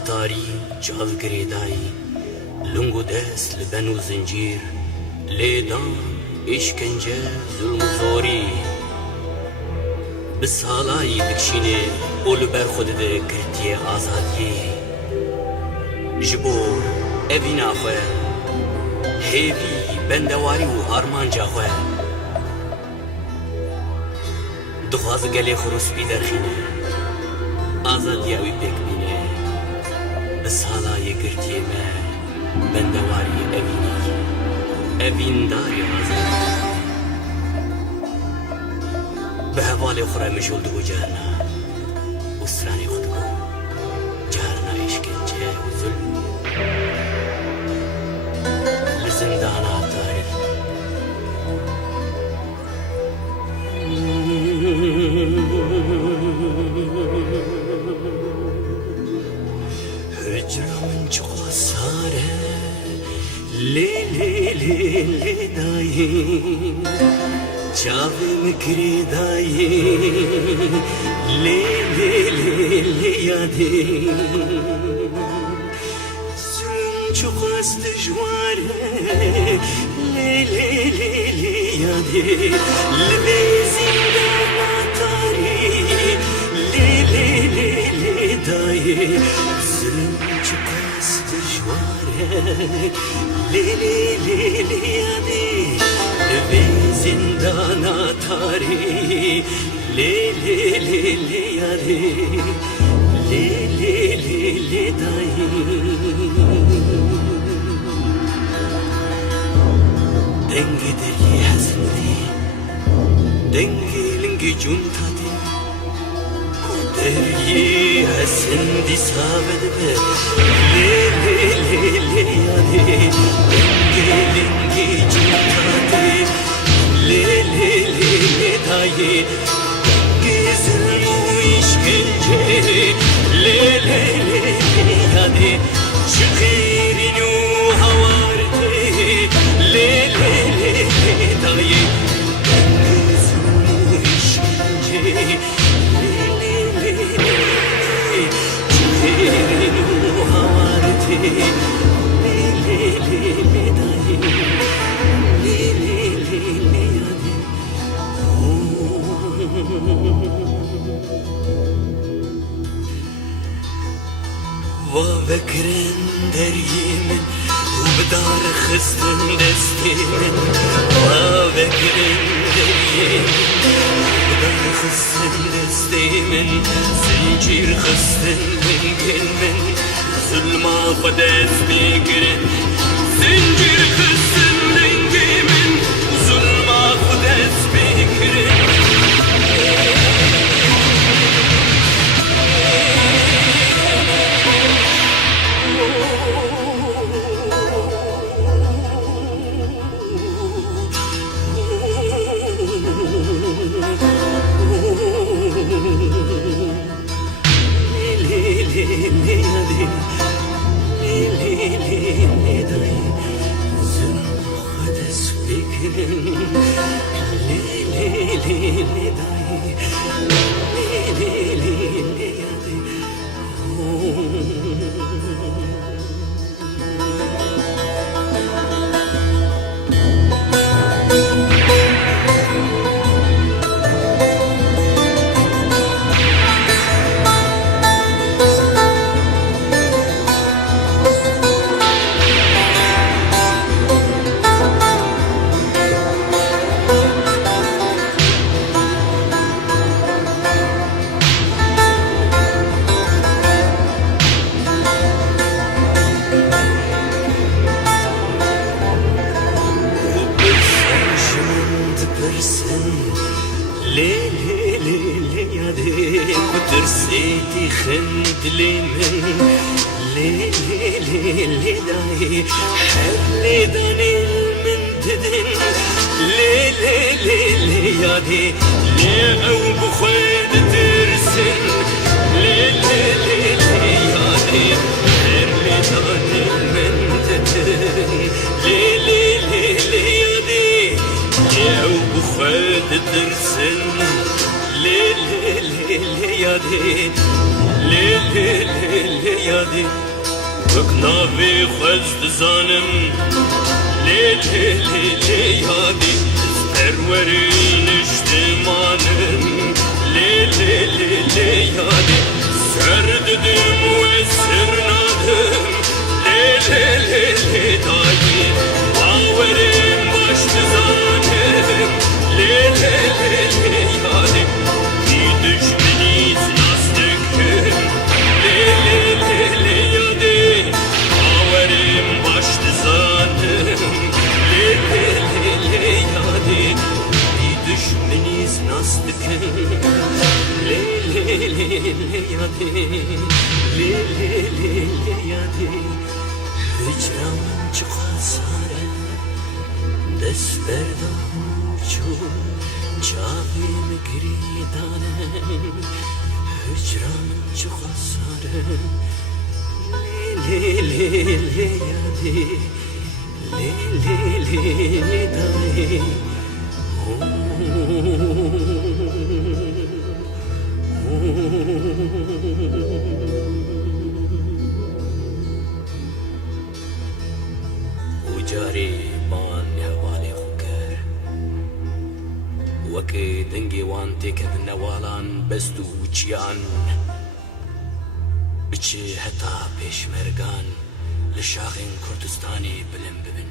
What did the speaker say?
تاری چاو گریدایی لنگو دست لبن و زنجیر لیدان اشکنجه ظلم و زوری بسالایی بکشینه اولو بر خود ده کرتیه آزادی جبو اوینا خواه هیوی بندواری و آرمانجا خواه دخواز گلی خروس بیدر خینه آزادیاوی بک بینه بسالایی کرتیه ما بندواری اوینی اوینداری آزادی به حوال خورای مشول دو جهرنا اسرانی خود کو جهرنا اشکنجه و ظلم لزندانا تاریخ هجرم چقا ساره لی لی لی لی دایی چاوم کری دایی لی لی لی لی یادی زلم چقاست جواره لی لی لی لی یادی لبی زندان تاری لی لی لی لی دایی زلم چقاست جواره لی لی لی لی یادی لبی زندانا تاری لی لی لی لی یاری لی لی لی لی دایی دنگی دری حزندی دنگی لنگی جون تادی دری حزندی سابد به لی لی لی لی یاری دنگی لنگی جون تادی لی لی لی لی دایی گزل و işkence لی لی لی لی یادی شخیرین و havardı لی لی لی لی dayı gزل و işkence لی لی لی لی şخیرین و havardı لی لی لی لی dayı لی لی لی لی yadi وفكرن دريمن وبدار خستن دستيمن وفكرن دريمن وبدار خستن دستيمن زنجير خستن من كلمن ظلما فدس بيكرن زنجير خستن من كلمن ظلما فدس بيكرن yadê wek navê xwez dizanim lê lê lê lê yadê ez perwerê niştimanim lê lê lê lê yadê ser didim wê sir nadim lê lê lê lê dayê bawerêm baş dizanim lê lê lê lê yadê bî düşmenî nas dikim lê lê lê lê yadê bawerêm baş dizanim lê lê lê lê yadê bî düşmenî nas dikim lê lê lê lê yadê lê lê lê lê yadê hicranım çıkasare dest berdavçu çavim giridanem hicranım çıkasare lê lê lê yadê lê lê lê dayê وجاري مان هوالي خوكر وكي دنگي وان تكد نوالان بستو چيان بچه حتا پیشمرگان لشاغين كردستاني بلن ببن